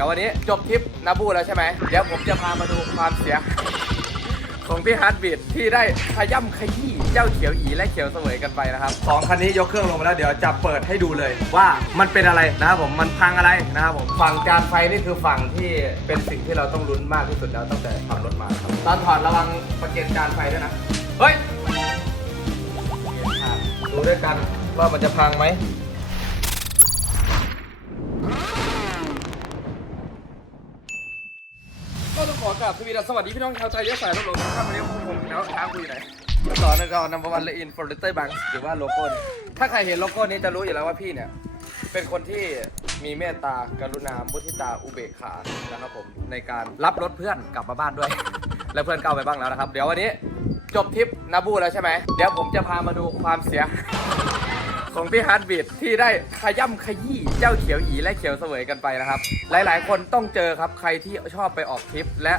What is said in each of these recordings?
ดี๋ยววันนี้จบทริปนาบูแล้วใช่ไหมเดี๋ยวผมจะพามาดูความเสียของพี่ฮาร์ดบีดที่ได้ขย่ำขยี้เจ้าเขียวอีและเขียวเสวยกันไปนะครับสองคันนี้ยกเครื่องลงมาแล้วเดี๋ยวจะเปิดให้ดูเลยว่ามันเป็นอะไรนะครับผมมันพังอะไรนะครับผมฝั่งจานไฟนี่คือฝั่งที่เป็นสิ่งที่เราต้องลุ้นมากที่สุดแล้วตั้งแต่ขับรถมาครับตอนถอดระวังประเก็นจานไฟด้วยนะเฮ้ยดูด้วยกันว่ามันจะพังไหม ก็ต้องขอกรา บสวีดัสสวัสดีพี่น้องชาวไทยเยอะสายรถหลงทุกท่านวันนี้พวกผมแล้วค้างคุยไหนต่อในกอนัมเบอร์วันและอินฟลูเตอร์บังหรือว่าโลโก้นี้ถ้าใครเห็นโลโก้นี้จะรู้อยู่แล้วว่าพี่เนี่ย เป็นคนที่มีเมตตากรุณามุทิตาอุเบกขานะครับผมในการรับรถเพื่อนกลับมาบ้านด้วย และเพื่อนก็เอาไปบ้างแล้วนะครับ เดี๋ยววันนี้จบทริปนาบูแล้วใช่ไหมเดี๋ยวผมจะพามาดูความเสีย ของพี่ฮาร์ดบีดที่ได้ขย่ำขยี้เจ้าเขียวอีและเขียวเสวยกันไปนะครับ หลายๆ คนต้องเจอครับใครที่ชอบไปออกทริป และ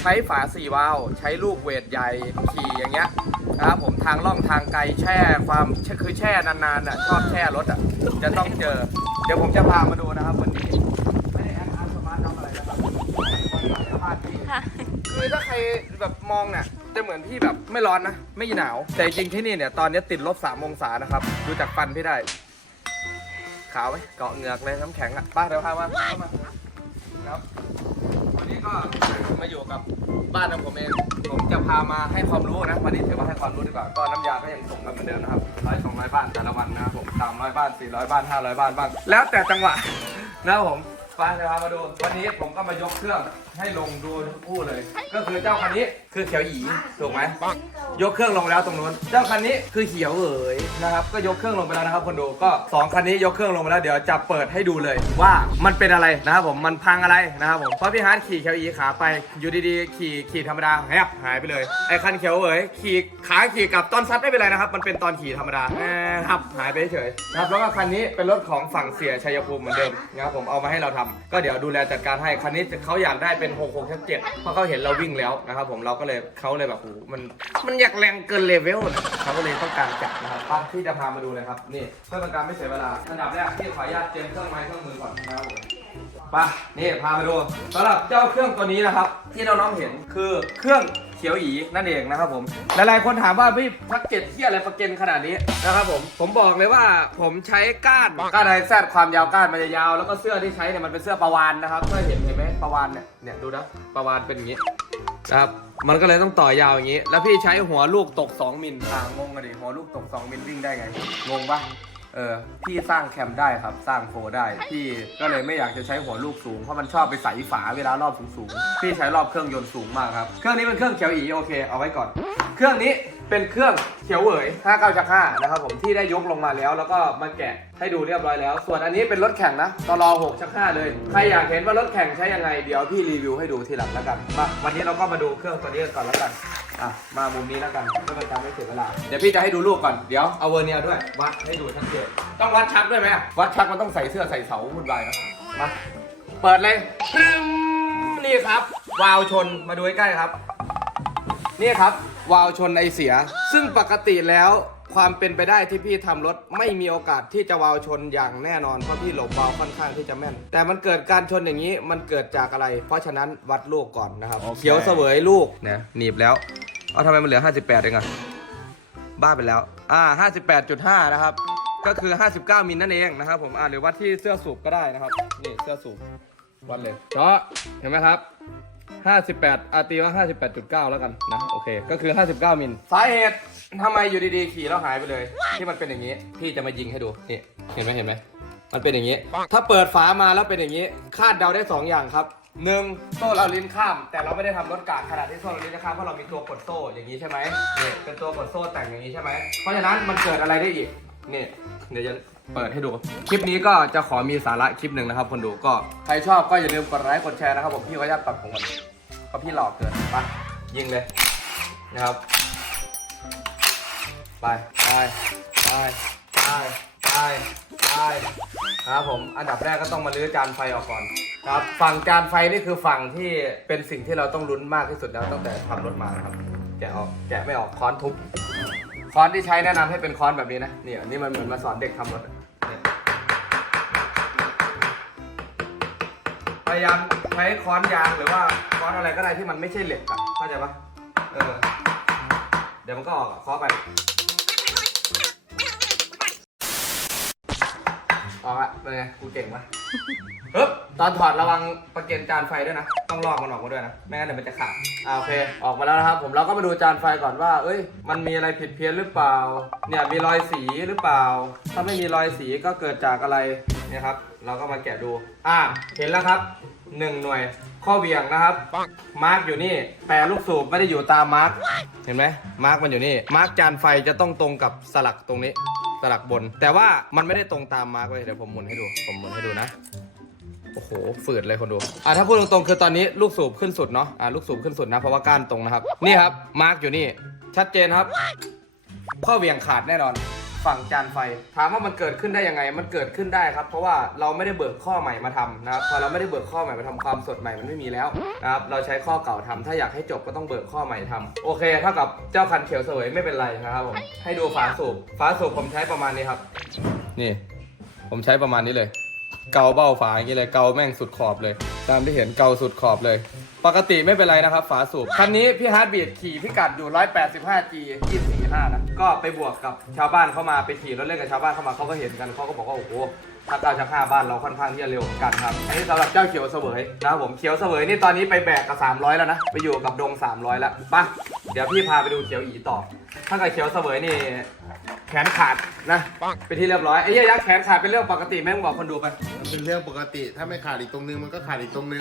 ใช้ฝาสี่วาล์วใช้ลูกเวทใหญ่ขี่อย่างเงี้ยนะครับผมทางล่องทางไกลแช่ความคือแช่นานๆอะชอบแช่รถอะจะต้องเจอ เดี๋ยวผมจะพามาดูนะครับวันนี้ไม่ได้แอดอาร์ตสมาร์ททำอะไรนะครับสมาร์ทดีค่ะคือถ้าใครแบบมองเนี่ย จะเหมือนพี่แบบไม่ร้อนนะ ไม่หนาว แต่จริงที่นี่เนี่ยตอนนี้ติดลบ3องศานะครับ ดูจากฟันพี่ได้ ขาวไหมเกาะเหงือกเลยน้ำแข็งอะป้าเดี๋ยวพามาเข้ามาครับ วันนี้ก็มาอยู่กับบ้านของผมเอง ผมจะพามาให้ความรู้นะวันนี้ถือว่าให้ความรู้ดีกว่า ก็น้ำยาก็ยังส่งกันเหมือนเดิมนะครับร้อยสองร้อยบ้านแต่ละวันนะครับผมสามร้อยบ้านสี่ร้อยบ้านห้าร้อยบ้านบ้าง แล้วแต่จังหวะนะครับผมไปเดี๋ยวพามาดู วันนี้ผมก็มายกเครื่องให้ลงดูทั้งคู่เลย ก็คือเจ้าคันนี้ คือเขียวหยีถูกไหมยกเครื่องลงแล้วตรงนู้น เจ้าคันนี้คือเขียวเอ๋ยนะครับก็ยกเครื่องลงไปแล้วนะครับคนดูก็สองคันนี้ยกเครื่องลงไปแล้วเดี๋ยวจะเปิดให้ดูเลย ว่ามันเป็นอะไรนะครับผมมันพังอะไรนะครับผมเพราะพี่ฮาร์ดขี่เขียวอีขาไปอยู่ดีๆขี่ขี่ธรรมดาแฮบหายไปเลยไอ้คันเขียวเอ๋ยขี่ขาขี่กลับตอนซัดไม่เป็นไรนะครับมันเป็นตอนขี่ธรรมดาแอบหายไปเฉยๆนะครับแล้วก็คันนี้เป็นรถของฝั่งเสียชัยภูมิเหมือนเดิมนะครับผมเอามาให้เราทำก็เดี๋ยวดูแลจัดการให้คันนี้เขาอยากได้เป็น 6 6 7เพราะเขาเห็นเราวิ่งแล้วนะครับผมเราก็เลยเขาเลยแบบโอ้โหมันมันอยากแรงเกินเลเวลนะเขาก็เลยต้องการจัดนะครับป้าที่จะพามาดูเลยครับนี่เพื่อเป็นการไม่เสียเวลาอันดับแรกที่ขออนุญาตเตรียมเครื่องไม้เครื่องมือก่อนนะครับผมไปนี่พามาดูสำหรับเจ้าเครื่องตัวนี้นะครับ ที่น้องๆเห็นคือเครื่องเขียวอีนั่นเองนะครับผมหลายๆคนถามว่าพี่พักเก็ตเที่ยอะไรประเก็นขนาดนี้นะครับผมผมบอกเลยว่าผมใช้ก้านก้านไอแซดความยาวก้านมันจะยาว แล้วก็เสื้อที่ใช้เนี่ยมันเป็นเสื้อประวานนะครับเพื่อเห็นเห็นไหมประวานเนี่ยเนี่ยดูนะประวานเป็นอย่างนี้นะครับ มันก็เลยต้องต่อยาวอย่างนี้ แล้วพี่ใช้หัวลูกตก 2 มิลอ่างงกันดิหัวลูกตก 2 มิลวิ่งได้ไง งงปะเออ พี่สร้างแคมได้ครับ สร้างโฟได้ พี่ก็เลยไม่อยากจะใช้หัวลูกสูง เพราะมันชอบไปใส่ฝาเวลารอบสูงๆ พี่ใช้รอบเครื่องยนต์สูงมากครับ เครื่องนี้เป็นเครื่องเขียวอีโอเค เอาไว้ก่อน เครื่องนี้ เป็นเครื่องเขียวเหวย59จาก5นะครับผมที่ได้ยกลงมาแล้ว แล้วก็มาแกะให้ดูเรียบร้อยแล้ว ส่วนอันนี้เป็นรถแข่งนะตลอ6ชัก5เลย ใครอยากเห็นว่ารถแข่งใช้ยังไงเดี๋ยวพี่รีวิวให้ดูทีหลังแล้วกันมาวันนี้เราก็มาดูเครื่องตัวนี้กันก่อนแล้วกันอะมามุมนี้แล้วกันเพื่อเป็นการไม่เสียเวลาเดี๋ยวพี่จะให้ดูลูกก่อนเดี๋ยวเอาเวอร์เนียด้วยวัดให้ดูชัดเจนต้องวัดชักด้วยไหมวัดชักมันต้องใส่เสื้อใส่เสาวุ่นวายนะมาเปิดเลยนี่ครับ วาวชนมาดูใใกล้ครับ นี่ครับ วาล์วชนไอเสีย ซึ่งปกติแล้วความเป็นไปได้ที่พี่ทำรถไม่มีโอกาสที่จะวาล์วชนอย่างแน่นอนเพราะพี่หลบวาล์วค่อนข้างที่จะแม่น แต่มันเกิดการชนอย่างนี้มันเกิดจากอะไร เพราะฉะนั้นวัดลูกก่อนนะครับโอเคเขียวเสวยลูกเนี่ยหนีบแล้ว เอาทำไมมันเหลือ 58เองอะบ้าไปแล้ว อ่า 58.5 นะครับ ก็คือ 59 มิลนั่นเองนะครับผมอ่าหรือวัดที่เสื้อสูบก็ได้นะครับ นี่เสื้อสูบวัดเลยเจาะเห็นไหมครับ 58อาตีว่า 58.9 แล้วกันนะ โอเค ก็คือ 59 มิล สาเหตุทำไมอยู่ดีๆ ขี่แล้วหายไปเลย ที่มันเป็นอย่างนี้ พี่จะมายิงให้ดู นี่ เห็นไหมเห็นไหม มันเป็นอย่างนี้ ถ้าเปิดฝามาแล้วเป็นอย่างนี้ คาดเดาได้ 2 อย่างครับหนึ่งโซ่เราลิ้นข้าม แต่เราไม่ได้ทำรถกากขนาดที่โซ่เราลิ้นจะข้ามเพราะเรามีตัวกดโซ่อย่างนี้ใช่ไหมนี่เป็นตัวกดโซ่แต่งอย่างนี้ใช่ไหมเพราะฉะนั้นมันเกิดอะไรได้อีกนี่เดี๋ยวจะเปิดให้ดู คลิปนี้ก็จะขอมีสาระคลิปหนึ่งนะครับคนดูก็ใครชอบก็อย่าลืมกดไลค์กดแชร์นะครับผมพี่ก็ยัดตัดผมก่อนเพ ราะพี่หลอกเกินไปยิงเลยนะครับไปไปไปไปไปไปนะครับผมอันดับแรกก็ต้องมาลื้อจานไฟออกก่อนครับฝั่งจานไฟนี่คือฝั่งที่เป็นสิ่งที่เราต้องลุ้นมากที่สุดแล้วตั้งแต่ขับรถมาครับ แกะออกแกะไม่ออกค้อนทุบค้อนที่ใช้แนะนำให้เป็นค้อนแบบนี้นะเนี่ยนนี้มันเหมือนมาสอนเด็กทำรถ พยายามใช้ค้อนยางหรือว่าค้อนอะไรก็ได้ที่มันไม่ใช่เหล็กอะเข้าใจปะเออ เดี๋ยวมันก็ออกอะเคาะไป ออกละเป็นไงกูเก่งปะฮึบตอนถอดระวังประเก็นจานไฟด้วยนะ ต้องลอกมันออกมาด้วยนะ ไม่งั้นเดี๋ยวมันจะขาดอ่าโอเค ออกมาแล้วนะครับ ผมเราก็มาดูจานไฟก่อนว่า เอ้ย มันมีอะไรผิดเพี้ยนหรือเปล่า เนี่ย มีรอยสีหรือเปล่า ถ้าไม่มีรอยสีก็เกิดจากอะไร เนี่ยครับ เราก็มาแกะดู อ่า เห็นแล้วครับหนึ่งหน่วย ข้อเหวี่ยงนะครับ มาร์กอยู่นี่แปรลูกสูบไม่ได้อยู่ตามมาร์กเห็นไหมมาร์กมันอยู่นี่ มาร์กจานไฟจะต้องตรงกับสลักตรงนี้ สลักบน แต่ว่ามันไม่ได้ตรงตามมาร์กเลย เดี๋ยวผมหมุนให้ดู ผมหมุนให้ดูนะ โอ้โห ฝืดเลยคนดู อะถ้าพูดตรงๆ คือตอนนี้ลูกสูบขึ้นสุดเนาะ อะลูกสูบขึ้นสุดนะ เพราะว่าก้านตรงนะครับ นี่ครับ มาร์กอยู่นี่ ชัดเจนครับ ข้อเหวี่ยงขาดแน่นอน ฝั่งจานไฟ ถามว่ามันเกิดขึ้นได้ยังไง มันเกิดขึ้นได้ครับ เพราะว่าเราไม่ได้เบิกข้อใหม่มาทำนะครับ พอเราไม่ได้เบิกข้อใหม่มาทำความสดใหม่มันไม่มีแล้วนะครับ เราใช้ข้อเก่าทำถ้าอยากให้จบก็ต้องเบิกข้อใหม่ทำโอเค เท่ากับเจ้าคันเขียวเสวยไม่เป็นไรนะครับผม ให้ดูฝาสูบ ฝาสูบผมใช้ประมาณนี้ครับ นี่ ผมใช้ประมาณนี้เลย เกาเบ้าฝาอย่างนี้เลยเกาแม่งสุดขอบเลย ตามที่เห็นเกาสุดขอบเลย ปกติไม่เป็นไรนะครับ ฝาสูบคันนี้พี่ฮาร์ดบีดขี่พิกัดอยู่ 185G 245นะก็ไปบวกกับชาวบ้านเข้ามาไปขี่รถเล่นกับชาวบ้านเข้ามาเขาก็เห็นกันเขาก็บอกว่าโอ้โหถ้าเก้าชักห้าบ้านเราค่อนข้างที่จะเร็วเหมือนกันครับอันนี้สำหรับเจ้าเขียวเสวยนะครับผมเขียวเสวยนี่ตอนนี้ไปแบกกับ 300 แล้วนะไปอยู่กับดง 300 แล้วไปะเดี๋ยวพี่พาไปดูเขียวอีต่อ ถ้าเกิดเขียวเสวยนี่ แขนขาดนะเป็นที่เรียบร้อยไอ้เหี้ยยักษ์แขนขาดเป็นเรื่องปกติแม่งบอกคนดูไป มันเป็นเรื่องปกติ ถ้าไม่ขาดอีกตรงนึงมันก็ขาดอีกตรงนึง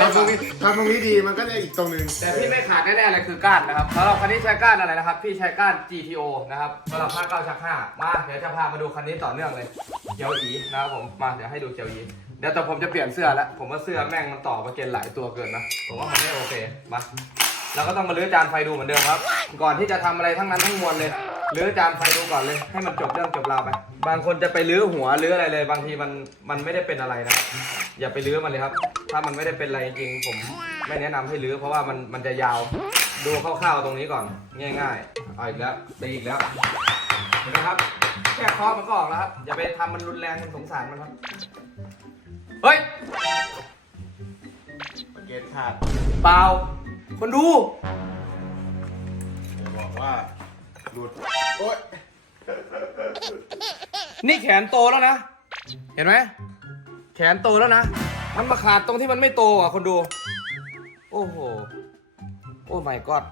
ทำตรงนี้ทำตรงนี้ดีมันก็จะอีกตรงนึง แต่พี่ไม่ขาดแน่ๆเลยคือก้านนะครับสำหรับคันนี้ใช้ก้านอะไรนะครับ พี่ใช้ก้าน GTO นะครับสำหรับภาคเก้าชักห้ามาเดี๋ยวจะพามาดูคันนี้ต่อเนื่องเลยเขียวอีนะครับผมมาเดี๋ยวให้ดูเขียวอีเดี๋ยวแต่ผมจะเปลี่ยนเสื้อแล้วผมว่าเสื้อแม่งมันต่อประเกนหลายตัวเกินนะผมว่ามันไม่โอเคมาเราก็ต้องมาลื้อจานไฟดูเหมือนเดิมครับ ก่อนที่จะทำอะไรทั้งนั้นทั้งมวลเลย ลื้อจานไฟดูก่อนเลยให้มันจบเรื่องจบราวไป บางคนจะไปลื้อหัวลื้ออะไรเลย บางทีมันมันไม่ได้เป็นอะไรนะ อย่าไปลื้อมันเลยครับ ถ้ามันไม่ได้เป็นอะไรจริงๆผมไม่แนะนำให้ลื้อเพราะว่ามันมันจะยาว ดูคร่าวๆตรงนี้ก่อน ง่ายๆเอาอีกแล้วตีอีกแล้วเห็นไหมครับ แค่เคาะมันก็ออกแล้วครับ อย่าไปทำมันรุนแรงสงสารมันครับ เฮ้ยมันเกณฑ์ขาดเปล่าคนดูผมบอกว่า หลุดโอ๊ยนี่แขนโตแล้วนะ เห็นไหม แขนโตแล้วนะ มันมาขาดตรงที่มันไม่โตอะคนดู โอ้โห โอ้ my god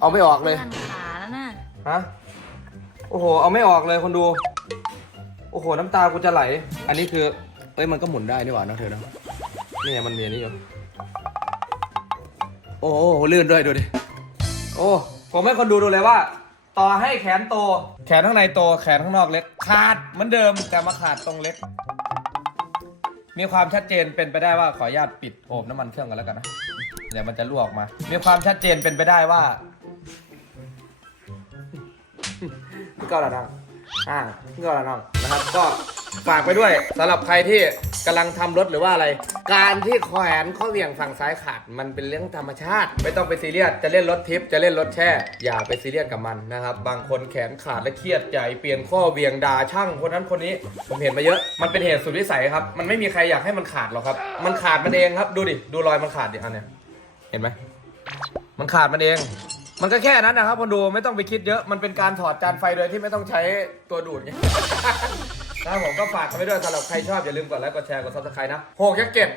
เอาไม่ออกเลยงานขาแล้วน่ะฮะ โอ้โห เอาไม่ออกเลยคนดู โอ้โห น้ำตากูจะไหล อันนี้คือ เอ้ย มันก็หมุนได้นี่หว่าเนอะเธอเนอะนี่ไงมันมีอันนี้อยู่ โอ้โหลื่นด้วยดูดิ โอ้ ผมให้คนดูดูเลยว่า ต่อให้แขนโต แขนข้างในโต แขนข้างนอกเล็ก ขาดเหมือนเดิมแต่มาขาดตรงเล็ก มีความชัดเจนเป็นไปได้ว่าขออนุญาตปิดโอบน้ำมันเครื่องกันแล้วกันนะเดี๋ยวมันจะรั่วออกมา มีความชัดเจนเป็นไปได้ว่าพี่ก็ระนังอ่าพี่ก็ระนังนะครับ ก็ฝากไปด้วยสำหรับใครที่ กำลังทำรถหรือว่าอะไร การที่แขวนข้อเหวี่ยงฝั่งซ้ายขาดมันเป็นเรื่องธรรมชาติ ไม่ต้องไปซีเรียสจะเล่นรถทิปจะเล่นรถแช่ อย่าไปซีเรียสกับมันนะครับบางคนแขนขาดและเครียดใจเปลี่ยนข้อเหวี่ยงด่าช่างคนนั้นคนนี้ ผมเห็นมาเยอะมันเป็นเหตุสุดวิสัยครับ มันไม่มีใครอยากให้มันขาดหรอกครับ มันขาดมันเองครับดูดิดูรอยมันขาดดิอันเนี้ยเห็นไหมมันขาดมันเอง มันก็แค่นั้นนะครับคนดูไม่ต้องไปคิดเยอะมันเป็นการถอดจานไฟโดยที่ไม่ต้องใช้ตัวดูดไง นะครับผมก็ฝากกันไว้ด้วยสำหรับใครชอบอย่าลืมกดไลค์กดแชร์กดซับสไครต์นะหกยักเก็ต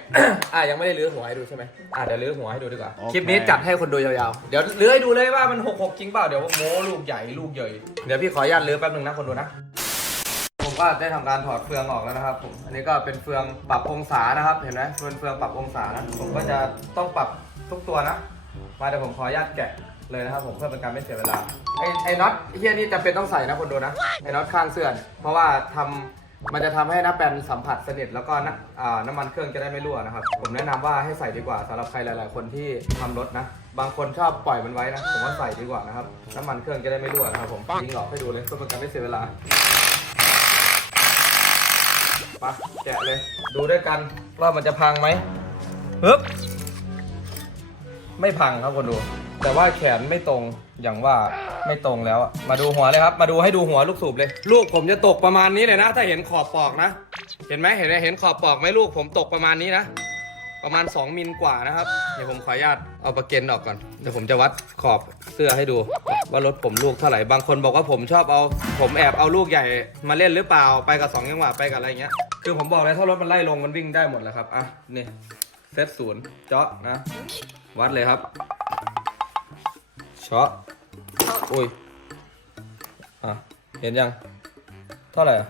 อะยังไม่ได้ลื้อหัวให้ดูใช่ไหมอะเดี๋ยวลื้อหัวให้ดูดีกว่า โอเค คลิปนี้จัดให้คนดูยาวๆ เดี๋ยวลื้อให้ดูเลยว่ามันหกหกจริงเปล่า เดี๋ยวโม้ลูกใหญ่ลูกใหญ่ เดี๋ยวพี่ขออนุญาตลื้อแป๊บนึงนะคนดูนะ ผมก็ได้ทำการถอดเฟืองออกแล้วนะครับผม อันนี้ก็เป็นเฟืองปรับองศานะครับ เห็นไหมเฟืองเฟืองปรับองศานะ ผมก็จะต้องปรับทุกตัวนะ มาเดี๋ยวผมขออนุญาตแกะ เลยนะครับผมเพื่อเป็นการไม่เสียเวลา ไอ้ไอ้น็อตเฮียนี่จำเป็นต้องใส่นะคนดูนะ ไอ้น็อตข้างเสื้อนเพราะว่าทำมันจะทำให้หน้าแปลนสัมผัสสนิทแล้วก็น้ำอ่าน้ำมันเครื่องจะได้ไม่รั่วนะครับ ผมแนะนำว่าให้ใส่ดีกว่าสำหรับใครหลาย ๆ คนที่ทำรถนะ บางคนชอบปล่อยมันไว้นะ ผมว่าใส่ดีกว่านะครับ น้ำมันเครื่องจะได้ไม่รั่วนะครับผมยิงหลอกให้ดูเลยเพื่อเป็นการไม่เสียเวลา ปะแกะเลย ดูด้วยกันว่ามันจะพังไหมปึ๊บ ไม่พังครับคนดู แต่ว่าแขนไม่ตรงอย่างว่าไม่ตรงแล้วอะมาดูหัวเลยครับ มาดูให้ดูหัวลูกสูบเลย ลูกผมจะตกประมาณนี้เลยนะ ถ้าเห็นขอบปอกนะ เห็นไหมเห็นไหมเห็นขอบปอกไหมลูกผมตกประมาณนี้นะ ประมาณ 2 มิลกว่านะครับ เดี๋ยวผมขออนุญาตเอาประเก็นออกก่อน เดี๋ยวผมจะวัดขอบเสื้อให้ดู ว่ารถผมลูกเท่าไหร่ บางคนบอกว่าผมชอบเอา ผมแอบเอาลูกใหญ่มาเล่นหรือเปล่า ไปกับ2จังหวะไปกับอะไรเงี้ย คือผมบอกเลยถ้ารถมันไล่ลงมันวิ่งได้หมดแหละครับ อะนี่เซตศูนย์เจาะนะ วัดเลยครับาะอุ้ย อะ เห็นยัง เท่าไหร่อะ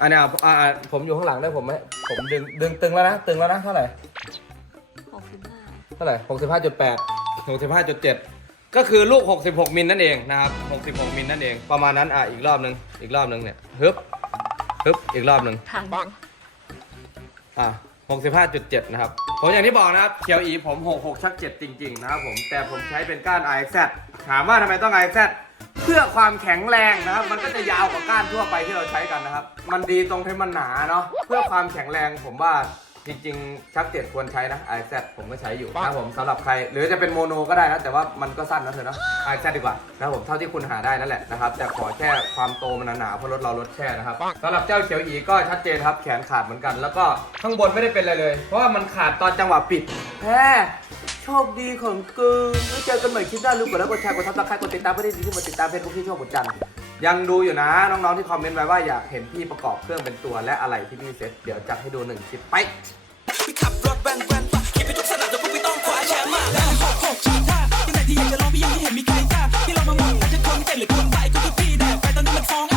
อันเนี้ยอ่าอ่าผมอยู่ข้างหลังได้ผมไหมผมดึงดึงตึงแล้วนะ ตึงแล้วนะ เท่าไหร่ หกสิบห้าเท่าไหร่หกสิบห้าจุดแปดหกสิบห้าจุดเจ็ดก็คือลูก 66 มิลนั่นเองนะครับ 66 มิลนั่นเอง ประมาณนั้น อะ อีกรอบนึง อีกรอบนึงเนี่ยฮึบฮึบอีกรอบนึงทันอะ65.7 นะครับ ผมอย่างที่บอกนะครับเขียวอีผม66ชัก7จริงๆนะครับผมแต่ผมใช้เป็นก้าน IZ ถามว่าทำไมต้อง IZ เพื่อความแข็งแรงนะครับ มันก็จะยาวกว่าก้านทั่วไปที่เราใช้กันนะครับ มันดีตรงที่มันหนาเนาะเพื่อความแข็งแรงผมว่า จริงๆชัก7ควรใช้นะ IZ ผมก็ใช้อยู่นะครับผมสำหรับใคร หรือจะเป็นโมโนก็ได้นะแต่ว่ามันก็สั้นนะเธอเนาะ IZ ดีกว่านะครับผมเท่าที่คุณหาได้นั่นแหละนะครับแต่ขอแค่ความโตมันหนาๆเพราะรถเรารถแช่นะครับสำหรับเจ้าเขียวอีก็ชัดเจนครับแขนขาดเหมือนกัน แล้วก็ข้างบนไม่ได้เป็นอะไรเลย เพราะว่ามันขาดตอนจังหวะปิดแพ้โชคดีของกูแล้วเจอกันใหม่คลิปหน้าลืมกดไลค์กดแชร์กดซับสไครต์กดติดตามเพื่อได้ดีที่มาติดตามเฟซบุ๊กที่ชอบกดจันทร์ ยังดูอยู่นะน้องๆที่คอมเมนต์ไว้ว่าอยากเห็นพี่ประกอบเครื่องเป็นตัวและอะไรที่พี่เซ็ตเดี๋ยวจัดให้ดูหนึ่งคลิปไปบไปที่ต้องคามองอาจจะคนใจหรือคนไปก็คือพี่ได้ไปตอนนี้มันฟ้อง